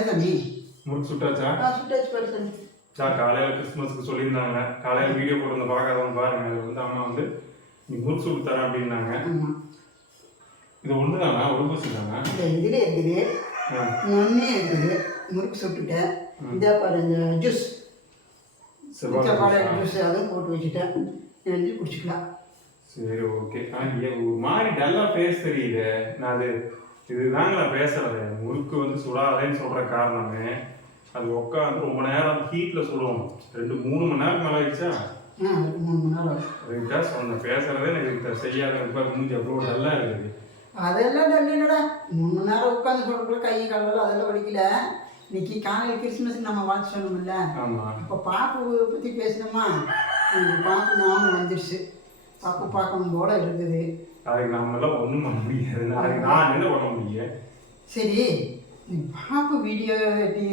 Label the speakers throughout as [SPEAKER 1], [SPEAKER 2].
[SPEAKER 1] என்ன தம்பி
[SPEAKER 2] முறுக்கு சுட்டாச்சா?
[SPEAKER 1] நான் சுட்டாச்சு பாரு தம்பி.
[SPEAKER 2] சார் காலையில் கிறிஸ்மஸ்க்கு சொல்லியிருந்தாங்க. காலையில் வீடியோ போட்டு பார்க்காதவங்க பாருங்க. அது வந்து அம்மா வந்து நீ முறுக்கு சுட்டு தரேன் அப்படின்னாங்க. இது ஒன்று தானா ஒரு பஸ் தானா?
[SPEAKER 1] இந்த இதில் இருக்குது.
[SPEAKER 2] ஆ.
[SPEAKER 1] ஒன்றே இருக்குது. முறுக்கு சுட்டுட்டேன். இந்த பாரு இந்த ஜூஸ்.
[SPEAKER 2] ஆ?
[SPEAKER 1] ஜூஸ்? அதுவும் போட்டு வச்சுட்டேன். எழுதி குடிச்சிக்கலாம்.
[SPEAKER 2] சரி ஓகே. ஆனால் ஒரு மாதிரி டல்லாக பேச தெரியுது. நான் அது இதுதாங்க நான் பேசுறது. முறுக்கு வந்து சுடாதேன்னு சொல்கிற காரணமே அது உட்காந்து ரொம்ப நேரம் ஹீட்டில் சுடுவோம் ரெண்டு மூணு மணி நேரம் மேலே ஆயிடுச்சா?
[SPEAKER 1] மூணு மணி நேரம்.
[SPEAKER 2] அதுக்கு சொன்னேன். பேசுறதே எனக்கு செய்யாத மூஞ்சி அவ்வளோ டல்லாக இருக்குது.
[SPEAKER 1] அதெல்லாம் டல்லில்லடா மூணு மணி நேரம் உட்காந்து சொல்கிறக்குள்ள கை காலெல்லாம் அதெல்லாம் வலிக்கல. இன்னைக்கு காலையில் கிறிஸ்மஸுக்கு நம்ம வாழ்த்து
[SPEAKER 2] ஆமாம்
[SPEAKER 1] இப்போ பாப்பு பற்றி எனக்கு பாப்பு ஞாபகம் வந்துடுச்சு பாப்பு பார்க்கணும் போல இருக்குது.
[SPEAKER 2] அதுக்கு நம்மளாம் ஒன்றும் பண்ண முடியாது. அதுக்கு நான் என்ன பண்ண முடியும்?
[SPEAKER 1] சரி நீ பாப்பு வீடியோ டி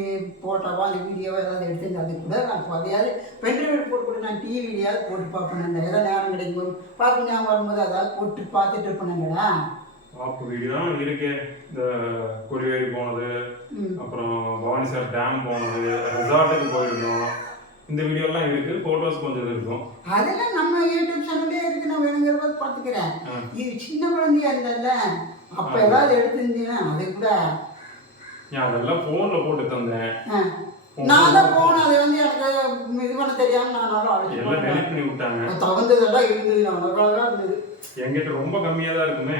[SPEAKER 1] போட்டாவா? அந்த வீடியோவா ஏதாவது எடுத்து அது கூட நான் அதையாவது பென்ட்ரைவ் போட்டு கூட நான் டிவிலையாவது போட்டு பார்ப்பேன். ஏதாவது நேரம் கிடைக்கும் போது பாப்பு ஞாபகம் வரும்போது அதாவது போட்டு பார்த்துட்டு இருப்பேனுங்கடா
[SPEAKER 2] ஆப்பு வீடியோ தான் இருக்கு. இந்த கொடிவேரி போனது அப்புறம் பவானி சார் டேம் போனது ரெசார்ட்டுக்கு போயிருந்தோம். இந்த வீடியோலாம் இருக்கு. ஃபோட்டோஸ் கொஞ்சம் இருக்கும்.
[SPEAKER 1] அதெல்லாம்
[SPEAKER 2] ஆ.
[SPEAKER 1] இது சின்ன குழந்தையா இருந்தல்ல அப்போ ஏதாவது எடுத்திருந்தீங்கன்னா அது கூட
[SPEAKER 2] அதெல்லாம் ஃபோனில் போட்டு தந்தேன்.
[SPEAKER 1] நான் தான் போனேன். அது வந்து எனக்கு இது பண்ண தெரியாம நான் அழைச்சி
[SPEAKER 2] எல்லாம் பண்ணி விட்டாங்க.
[SPEAKER 1] தகுந்ததெல்லாம் இருந்தது. அழகாக இருந்தது.
[SPEAKER 2] என்கிட்ட ரொம்ப கம்மியாக தான் இருக்குமே?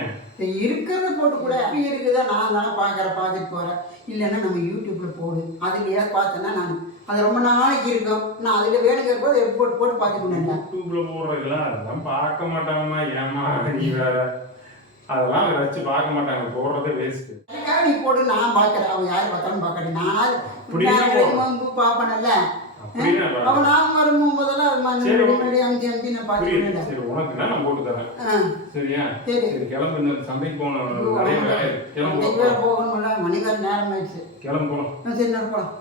[SPEAKER 1] இருக்கிறத போட்டு கூட அப்படி இருக்குதா? நான் தானே பார்க்குறேன் பார்த்துட்டு போகிறேன் இல்லைன்னா நம்ம யூடியூப்பில் போடு. அதுலையே பார்த்தேன்னா நான். அது ரொம்ப நாளைக்கு இருக்கும். நான் அதில் வேணுங்கிற போது போட்டு போட்டு பார்த்துக்கணும்
[SPEAKER 2] யூடியூப்ல போடுறதுலாம் அதெல்லாம் பார்க்க மாட்டாங்கம்மா. ஏமா நீ வேற. அதெல்லாம் வச்சு பார்க்க மாட்டாங்க. போடுறதே வேஸ்ட்
[SPEAKER 1] அதுக்காக நீ போட்டு நான் பார்க்குறேன் அவன் யார் பார்த்தாலும் பார்க்கறேன் நான்
[SPEAKER 2] புரியுது.
[SPEAKER 1] நேரம் கிடைக்கும்போது பார்ப்பேன்ல அவன் நான் வரும்போதெல்லாம்
[SPEAKER 2] சரி.
[SPEAKER 1] முன்னாடி அமுத்தி அமுத்தி நான்
[SPEAKER 2] புரியுது.
[SPEAKER 1] பார்த்துக்கிட்டேன்
[SPEAKER 2] சரி உனக்கு நான் போட்டு தரேன். சரியா?
[SPEAKER 1] சரி.
[SPEAKER 2] கிளம்பு. இந்த சந்தைக்கு நிறைய வேலை. கிளம்பு.
[SPEAKER 1] வேற போகணும்ல. மணிக்கார நேரம் ஆயிடுச்சு.
[SPEAKER 2] கிளம்பு போலாம்.
[SPEAKER 1] ஆ, சரி நான் போகலாம்